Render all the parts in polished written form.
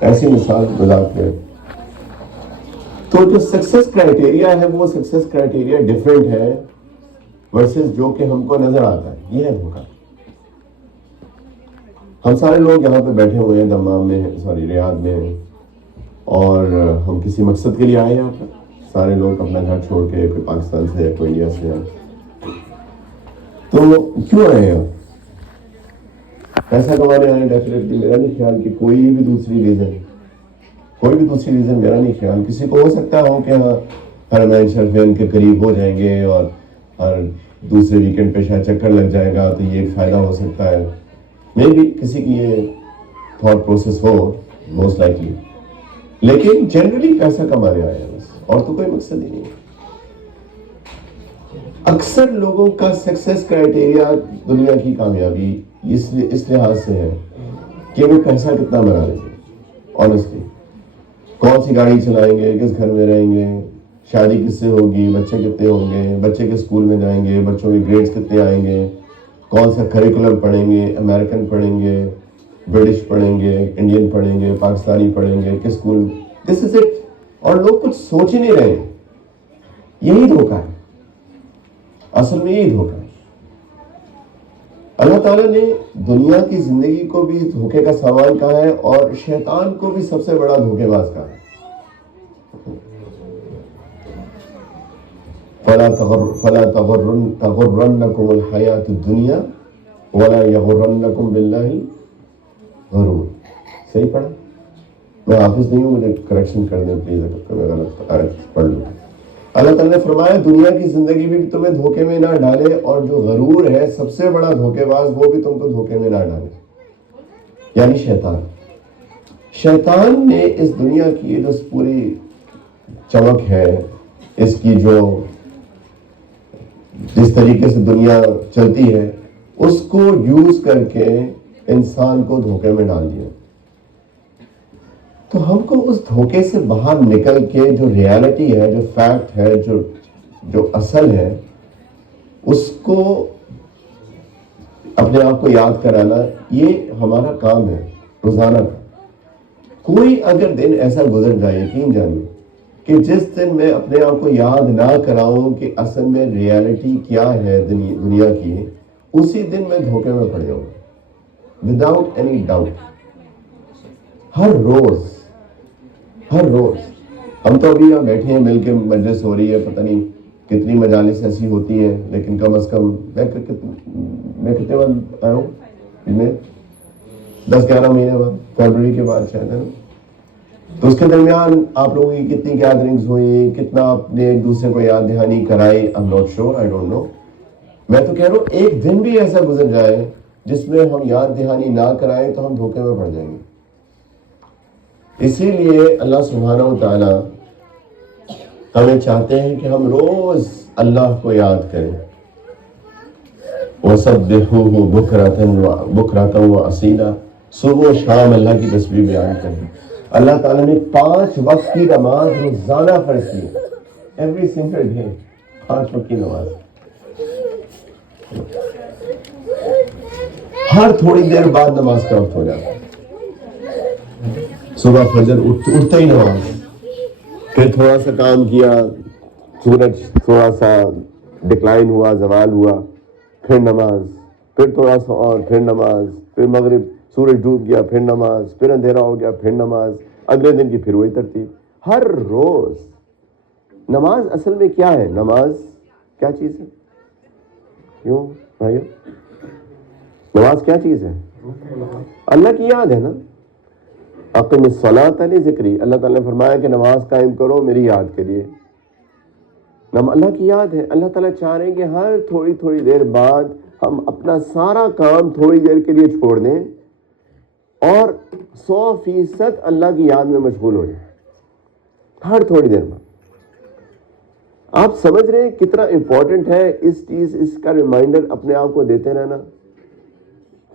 ایسی مثال گزارتے ہیں. تو جو سکسیس کرائٹیریا ہے وہ سکسیس کرائٹیریا ڈفرینٹ ہے ورسز جو کہ ہم کو نظر آتا ہے. یہ ہے دھوکہ. ہم سارے لوگ یہاں پہ بیٹھے ہوئے ہیں دمام میں, ریاض میں, اور ہم کسی مقصد کے لیے آئے ہیں یہاں پر. سارے لوگ اپنا گھر چھوڑ کے, کوئی پاکستان سے ہے, کوئی انڈیا سے ہے. تو کیوں آئے ہیں؟ پیسہ کمانے آئے ہیں. ڈیفینیٹلی میرا نہیں خیال کہ کوئی بھی دوسری ریزن میرا نہیں خیال. کسی کو ہو سکتا ہو کہ ہاں حرمین شریفین کے قریب ہو جائیں گے اور ہر دوسرے ویکینڈ پہ شاید چکر لگ جائے گا تو یہ فائدہ ہو سکتا ہے. میں بھی کسی کی یہ تھاٹ پروسیس ہو موسٹ لائکلی, لیکن جنرلی پیسہ کمانے آیا ہے بس, اور تو کوئی مقصد ہی نہیں ہے. اکثر لوگوں کا سکسیس کرائٹیریا دنیا کی کامیابی اس لحاظ سے ہے کہ وہ پیسہ کتنا بنا لیں گے. آنیسٹلی, کون سی گاڑی چلائیں گے, کس گھر میں رہیں گے, شادی کس سے ہوگی, بچے کتنے ہوں گے, بچے کے اسکول میں جائیں گے, بچوں کے گریڈز کتنے آئیں گے, کون سا کریکولم پڑھیں گے, امریکن پڑھیں گے, برٹش پڑھیں گے, انڈین پڑھیں گے, پاکستانی پڑھیں گے, کس اسکول. This is it. اور لوگ کچھ سوچ ہی نہیں رہے. یہی دھوکہ ہے, اصل میں یہی دھوکہ ہے. اللہ تعالیٰ نے دنیا کی زندگی کو بھی دھوکے کا سامان کہا ہے اور شیطان کو بھی سب سے بڑا دھوکے باز کہا ہے. فلا تغرنکم الحیات الدنیا ولا یغرنکم باللہ غرور. صحیح پڑھا؟ میں حافظ نہیں ہوں, مجھے کریکشن کر دیں پلیز اگر میں غلط آیت پڑھ لوں. اللہ تعالیٰ نے فرمایا دنیا کی زندگی بھی تمہیں دھوکے میں نہ ڈالے, اور جو غرور ہے سب سے بڑا دھوکے باز وہ بھی تم کو دھوکے میں نہ ڈالے, یعنی شیطان. شیطان نے اس دنیا کی جو پوری چمک ہے, اس کی جو جس طریقے سے دنیا چلتی ہے, اس کو یوز کر کے انسان کو دھوکے میں ڈال دیا. تو ہم کو اس دھوکے سے باہر نکل کے جو ریالٹی ہے, جو فیکٹ ہے, جو اصل ہے, اس کو اپنے آپ کو یاد کرانا, یہ ہمارا کام ہے روزانہ کا. کوئی اگر دن ایسا گزر جائے, یقین جانیے کہ جس دن میں اپنے آپ کو یاد نہ کراؤں کہ اصل میں ریالٹی کیا ہے دنیا کی, اسی دن میں دھوکے میں پڑ جاؤں وداؤٹ اینی ڈاؤٹ. ہر روز ہم تو ابھی یہاں بیٹھے ہیں, مل کے مجلس ہو رہی ہے, پتہ نہیں کتنی مجالس ایسی ہوتی ہیں, لیکن کم از کم میں کتنے بعد آیا ہوں, میں 10-11 مہینے بعد, فیبرری کے بعد شاید ہے نا. تو اس کے درمیان آپ لوگوں کی کتنی گیدرنگز ہوئی, کتنا آپ نے ایک دوسرے کو یاد دہانی کرائی, I'm not sure, I don't know. میں تو کہہ رہا ہوں ایک دن بھی ایسا گزر جائے جس میں ہم یاد دہانی نہ کرائیں تو ہم دھوکے میں پڑ جائیں گے. اسی لیے اللہ سبحانہ و تعالی ہمیں چاہتے ہیں کہ ہم روز اللہ کو یاد کریں. وَسَبِّحُوهُ بُكْرَةً وَأَصِيلًا, صبح و شام اللہ کی تسبیح بیان کریں. اللہ تعالیٰ نے 5 وقت کی نماز روزانہ فرض کی, ایوری سنگل ڈے 5 وقت کی نماز. ہر تھوڑی دیر بعد نماز کا وقت ہو جاتا ہے. صبح فجر اٹھتے ہی نماز, پھر تھوڑا سا کام کیا, سورج تھوڑا سا ڈکلائن ہوا, زوال ہوا, پھر نماز, پھر تھوڑا سا اور, پھر نماز, پھر مغرب, سورج ڈوب گیا, پھر نماز, پھر اندھیرا ہو گیا, پھر نماز, اگلے دن کی پھر وہی ترتیب. ہر روز نماز. اصل میں کیا ہے نماز, کیا چیز ہے؟ کیوں بھائیو, نماز کیا چیز ہے؟ اللہ کی یاد ہے نا. اقم الصلاۃ لذکری, اللہ تعالیٰ نے فرمایا کہ نماز قائم کرو میری یاد کے لیے. اللہ کی یاد ہے. اللہ تعالیٰ چاہ رہے ہیں کہ ہر تھوڑی دیر بعد ہم اپنا سارا کام تھوڑی دیر کے لیے چھوڑ دیں اور 100% اللہ کی یاد میں مشغول ہو جائیں ہر تھوڑی دیر بعد. آپ سمجھ رہے ہیں کتنا امپورٹنٹ ہے اس کا ریمائنڈر اپنے آپ کو دیتے رہنا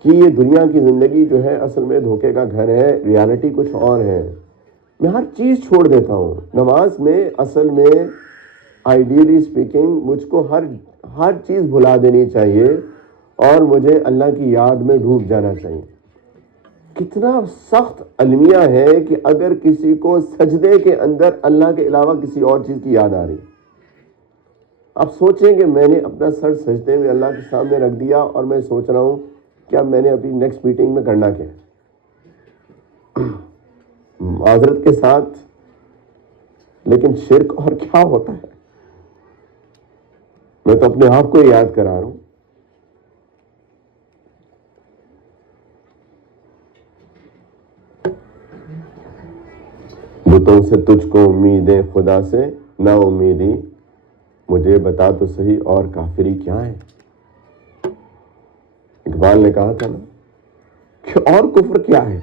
کہ یہ دنیا کی زندگی جو ہے اصل میں دھوکے کا گھر ہے, ریالٹی کچھ اور ہے. میں ہر چیز چھوڑ دیتا ہوں نماز میں. اصل میں آئیڈیلی اسپیکنگ مجھ کو ہر چیز بھلا دینی چاہیے اور مجھے اللہ کی یاد میں ڈوب جانا چاہیے. کتنا سخت المیہ ہے کہ اگر کسی کو سجدے کے اندر اللہ کے علاوہ کسی اور چیز کی یاد آ رہی، آپ سوچیں کہ میں نے اپنا سر سجدے میں اللہ کے سامنے رکھ دیا اور میں سوچ رہا ہوں کیا میں نے ابھی نیکسٹ میٹنگ میں کرنا کیا ہے، معذرت کے ساتھ، لیکن شرک اور کیا ہوتا ہے؟ میں تو اپنے آپ کو یاد کرا رہا ہوں. بتوں سے تجھ کو امیدیں، خدا سے نا امیدی، مجھے بتا تو صحیح اور کافری کیا ہے. اقبال نے کہا تھا نا کہ اور کفر کیا ہے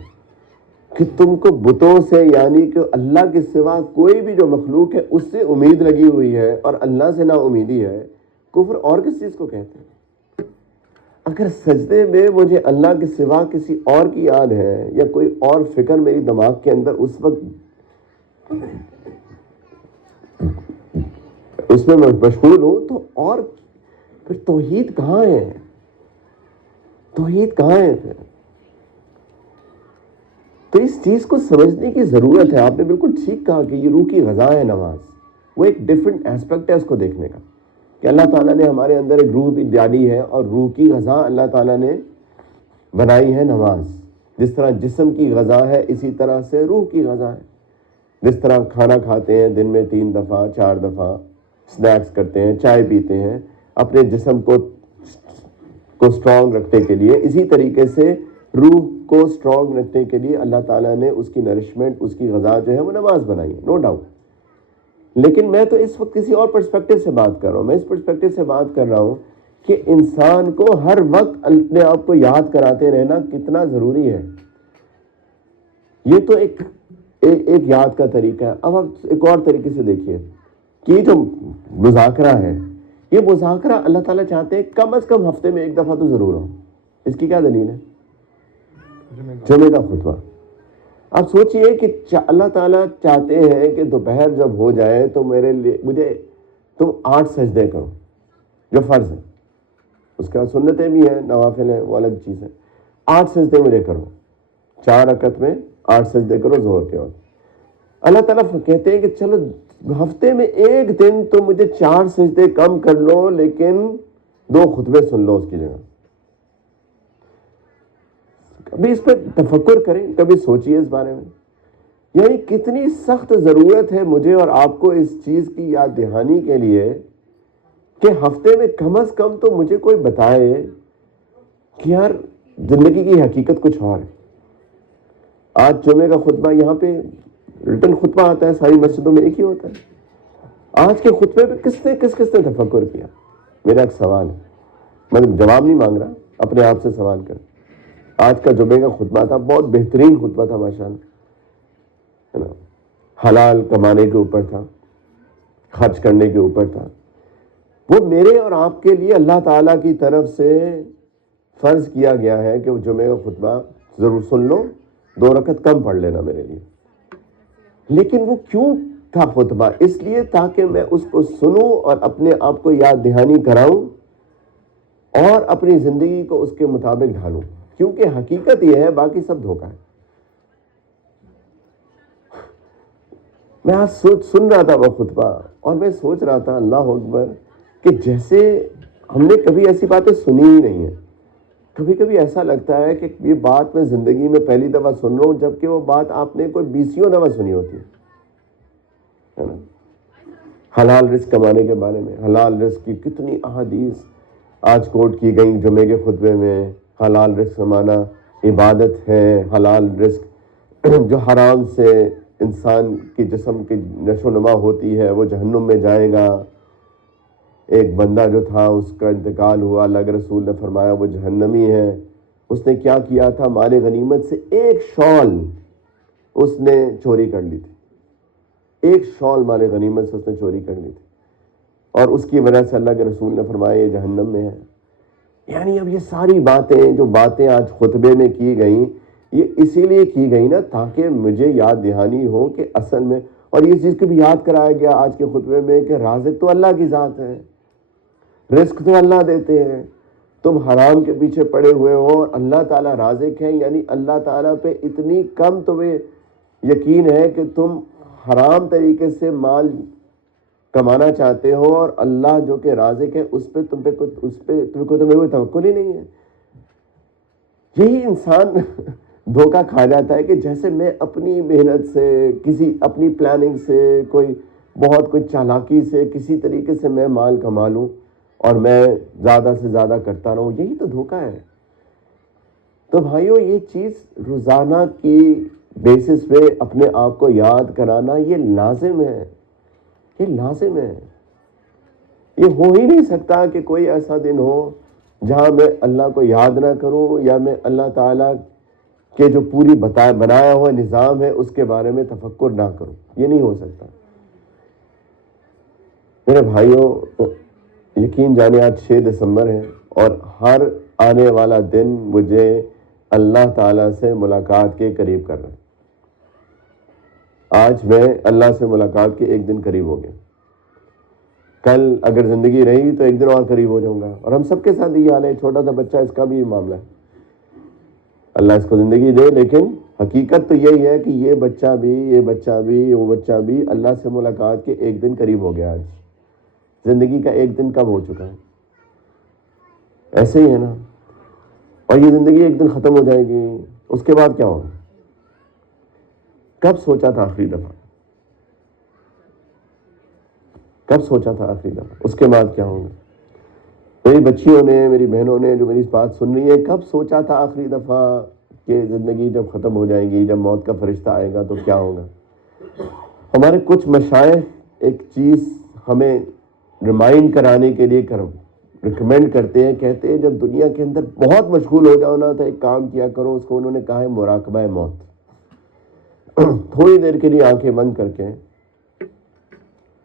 کہ تم کو بتوں سے، یعنی کہ اللہ کے سوا کوئی بھی جو مخلوق ہے اس سے امید لگی ہوئی ہے اور اللہ سے نا امیدی ہے. کفر اور کس چیز کو کہتے ہیں؟ اگر سجدے میں مجھے اللہ کے سوا کسی اور کی یاد ہے یا کوئی اور فکر میری دماغ کے اندر اس وقت اس میں مشغول ہوں، تو اور پھر توحید کہاں ہے؟ توحید کہاں ہے پھر؟ تو اس چیز کو سمجھنے کی ضرورت ہے. آپ نے بالکل ٹھیک کہا کہ یہ روح کی غذا ہے نماز. وہ ایک ڈفرینٹ ایسپیکٹ ہے اس کو دیکھنے کا کہ اللہ تعالیٰ نے ہمارے اندر ایک روح بھی ڈالی ہے اور روح کی غذا اللہ تعالیٰ نے بنائی ہے نماز. جس طرح جسم کی غذا ہے اسی طرح سے روح کی غذا ہے. جس طرح کھانا کھاتے ہیں دن میں 3 دفعہ 4 دفعہ، سنیکس کرتے ہیں، چائے پیتے ہیں اپنے جسم کو اسٹرانگ رکھنے کے لیے، اسی طریقے سے روح کو اسٹرانگ رکھنے کے لیے اللہ تعالیٰ نے اس کی نرشمنٹ، اس کی غذا جو ہے وہ نماز بنائی ہے، نو ڈاؤٹ. لیکن میں تو اس وقت کسی اور پرسپیکٹو سے بات کر رہا ہوں. میں اس پرسپیکٹو سے بات کر رہا ہوں کہ انسان کو ہر وقت اپنے آپ کو یاد کراتے رہنا کتنا ضروری ہے. یہ تو ایک یاد کا طریقہ ہے. اب آپ ایک اور طریقے سے دیکھیے کہ یہ جو مذاکرہ ہے، یہ مذاکرہ اللہ تعالیٰ چاہتے ہیں کم از کم ہفتے میں 1 دفعہ تو ضرور ہو. اس کی کیا دلیل ہے؟ جمعے کا خطبہ. آپ سوچئے کہ اللہ تعالیٰ چاہتے ہیں کہ دوپہر جب ہو جائے تو مجھے تم 8 سجدے کرو جو فرض ہے. اس کے بعد سنتیں بھی ہیں، نوافل ہیں، وہ الگ چیز ہے. 8 سجدے مجھے کرو، 4 رکعت میں 8 سجدے کرو ظہر کے وقت. اللہ تعالیٰ کہتے ہیں کہ چلو ہفتے میں 1 دن تو مجھے 4 سجدے کم کر لو، لیکن 2 خطبے سن لو اس کی جگہ. کبھی اس پہ تفکر کریں، کبھی سوچیے اس بارے میں. یعنی کتنی سخت ضرورت ہے مجھے اور آپ کو اس چیز کی یاد دہانی کے لیے کہ ہفتے میں کم از کم تو مجھے کوئی بتائے کہ یار زندگی کی حقیقت کچھ اور ہے. آج جمعے کا خطبہ، یہاں پہ ریٹن خطبہ آتا ہے، ساری مسجدوں میں ایک ہی ہوتا ہے. آج کے خطبے پہ کس نے تفکر کیا؟ میرا ایک سوال ہے، میں جواب نہیں مانگ رہا، اپنے آپ سے سوال کر. آج کا جمعے کا خطبہ تھا، بہت بہترین خطبہ تھا ماشاءاللہ، ہے نا. حلال کمانے کے اوپر تھا، خرچ کرنے کے اوپر تھا. وہ میرے اور آپ کے لیے اللہ تعالیٰ کی طرف سے فرض کیا گیا ہے کہ وہ جمعے کا خطبہ ضرور سن لو، 2 رکعت کم پڑھ لینا میرے لیے. لیکن وہ کیوں تھا خطبہ؟ اس لیے تاکہ میں اس کو سنوں اور اپنے آپ کو یاد دہانی کراؤں اور اپنی زندگی کو اس کے مطابق ڈھالوں. کیونکہ حقیقت یہ ہے، باقی سب دھوکہ ہے. میں آج سن رہا تھا وہ خطبہ اور میں سوچ رہا تھا اللہ اکبر کہ جیسے ہم نے کبھی ایسی باتیں سنی ہی نہیں ہیں. کبھی کبھی ایسا لگتا ہے کہ یہ بات میں زندگی میں پہلی دفعہ سن رہا ہوں، جبکہ وہ بات آپ نے کوئی 20 دفعہ سنی ہوتی ہے نا. حلال رزق کمانے کے بارے میں، حلال رزق کی کتنی احادیث آج کوٹ کی گئی جمعے کے خطبے میں. حلال رزق کمانا عبادت ہے. حلال رزق جو حرام سے انسان کی جسم کی نشو و نما ہوتی ہے وہ جہنم میں جائے گا. ایک بندہ جو تھا اس کا انتقال ہوا، اللہ کے رسول نے فرمایا وہ جہنمی ہے. اس نے کیا کیا تھا؟ مال غنیمت سے 1 شال اس نے چوری کر لی تھی. 1 شال مال غنیمت سے اس نے چوری کر لی تھی اور اس کی وجہ سے اللہ کے رسول نے فرمایا یہ جہنم میں ہے. یعنی اب یہ ساری باتیں آج خطبے میں کی گئیں، یہ اسی لیے کی گئی نا تاکہ مجھے یاد دہانی ہو کہ اصل میں، اور یہ چیز کو بھی یاد کرایا گیا آج کے خطبے میں کہ رازق تو اللہ کی ذات ہے، رزق تو اللہ دیتے ہیں. تم حرام کے پیچھے پڑے ہوئے ہو اور اللہ تعالیٰ رازق ہے، یعنی اللہ تعالیٰ پہ اتنی کم تمہیں یقین ہے کہ تم حرام طریقے سے مال کمانا چاہتے ہو، اور اللہ جو کہ رازق ہے اس پہ تمہیں کوئی توقع ہی نہیں ہے. یہی انسان دھوکہ کھا جاتا ہے کہ جیسے میں اپنی محنت سے، کسی اپنی پلاننگ سے، کوئی چالاکی سے کسی طریقے سے میں مال کما لوں اور میں زیادہ سے زیادہ کرتا رہوں. یہی تو دھوکہ ہے. تو بھائیو، یہ چیز روزانہ کی بیسس پہ اپنے آپ کو یاد کرانا یہ لازم ہے. یہ لازم ہے. یہ ہو ہی نہیں سکتا کہ کوئی ایسا دن ہو جہاں میں اللہ کو یاد نہ کروں، یا میں اللہ تعالیٰ کے جو پوری بنایا ہوا نظام ہے اس کے بارے میں تفکر نہ کروں. یہ نہیں ہو سکتا. میرے بھائیوں، یقین جانے آج 6 دسمبر ہے اور ہر آنے والا دن مجھے اللہ تعالیٰ سے ملاقات کے قریب کر رہا ہے. آج میں اللہ سے ملاقات کے ایک دن قریب ہو گیا. کل اگر زندگی رہی تو ایک دن اور قریب ہو جاؤں گا. اور ہم سب کے ساتھ یہ حال ہے. چھوٹا سا بچہ، اس کا بھی یہ معاملہ ہے. اللہ اس کو زندگی دے، لیکن حقیقت تو یہی ہے کہ یہ بچہ بھی وہ بچہ بھی اللہ سے ملاقات کے ایک دن قریب ہو گیا. آج زندگی کا ایک دن کب ہو چکا ہے؟ ایسے ہی ہے نا. اور یہ زندگی ایک دن ختم ہو جائے گی. اس کے بعد کیا ہوگا؟ کب سوچا تھا آخری دفعہ؟ اس کے بعد کیا ہوگا؟ میری بچیوں نے، میری بہنوں نے جو میری اس بات سن رہی ہے، کب سوچا تھا آخری دفعہ کہ زندگی جب ختم ہو جائے گی، جب موت کا فرشتہ آئے گا تو کیا ہوگا؟ ہمارے کچھ مشائخ ایک چیز ہمیں ریمائنڈ کرانے کے لیے ریکمینڈ کرتے ہیں. کہتے ہیں جب دنیا کے اندر بہت مشغول ہو جاؤ نا تو ایک کام کیا کرو. اس کو انہوں نے کہا ہے مراقبہ موت. تھوڑی دیر کے لیے آنکھیں بند کر کے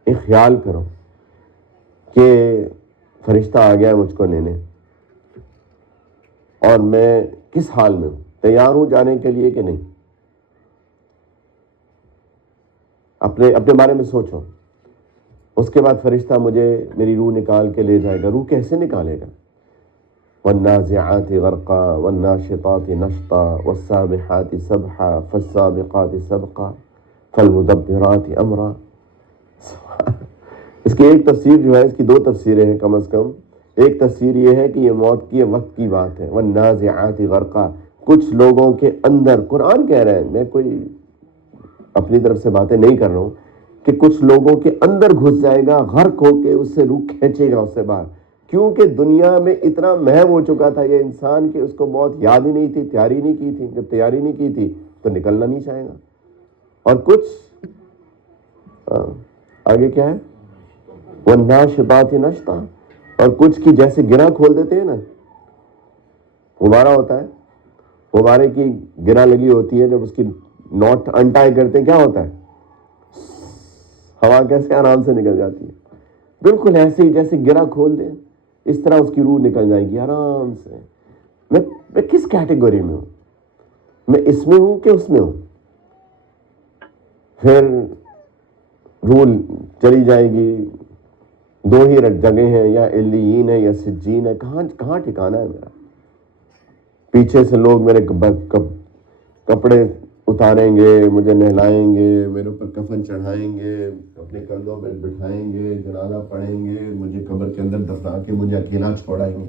ایک خیال کرو کہ فرشتہ آ گیا ہے مجھ کو لینے، اور میں کس حال میں ہوں، تیار ہوں جانے کے لیے کہ نہیں. اپنے بارے میں سوچو. اس کے بعد فرشتہ میری روح نکال کے لے جائے گا. روح کیسے نکالے گا؟ والنازعات غرقا والناشطات نشطا والسابحات سبحا فالسابقات سبقا فالمدبرات امرا. اس کی ایک تفسیر جو ہے، اس کی 2 تفسیریں ہیں کم از کم. ایک تفسیر یہ ہے کہ یہ موت کی وقت کی بات ہے. والنازعات غرقا، کچھ لوگوں کے اندر، قرآن کہہ رہے ہیں، میں کوئی اپنی طرف سے باتیں نہیں کر رہا ہوں، کہ کچھ لوگوں کے اندر گھس جائے گا، غرق ہو کے اس سے روح کھینچے گا اس سے باہر. کیونکہ دنیا میں اتنا محو ہو چکا تھا یہ انسان کہ اس کو موت یاد ہی نہیں تھی، تیاری نہیں کی تھی. جب تیاری نہیں کی تھی تو نکلنا نہیں چاہے گا. اور کچھ آگے کیا ہے؟ والناشطات نشطا، اور کچھ کی جیسے گرہ کھول دیتے ہیں نا، غبارہ ہوتا ہے، غبارے کی گرہ لگی ہوتی ہے، جب اس کی نوٹ انٹائی کرتے ہیں کیا ہوتا ہے؟ ہوا کیسے آرام سے نکل جاتی ہے. بالکل ایسے ہی جیسے گرہ کھول دیں اس طرح اس کی روح نکل جائے گی آرام سے. میں کس کیٹیگری میں ہوں؟ میں اس میں ہوں کہ اس میں ہوں؟ پھر روح چلی جائے گی. 2 ہی جگہ ہیں، یا علیین ہے یا سجین ہے. کہاں ٹھکانا ہے میرا؟ پیچھے سے لوگ میرے کپڑے اتاریں گے، مجھے نہلائیں گے، میرے اوپر کفن چڑھائیں گے، اپنے کندھوں پہ بٹھائیں گے، جنازہ پڑھیں گے، مجھے قبر کے اندر دفنا کے مجھے اکیلا چھوڑائیں گے.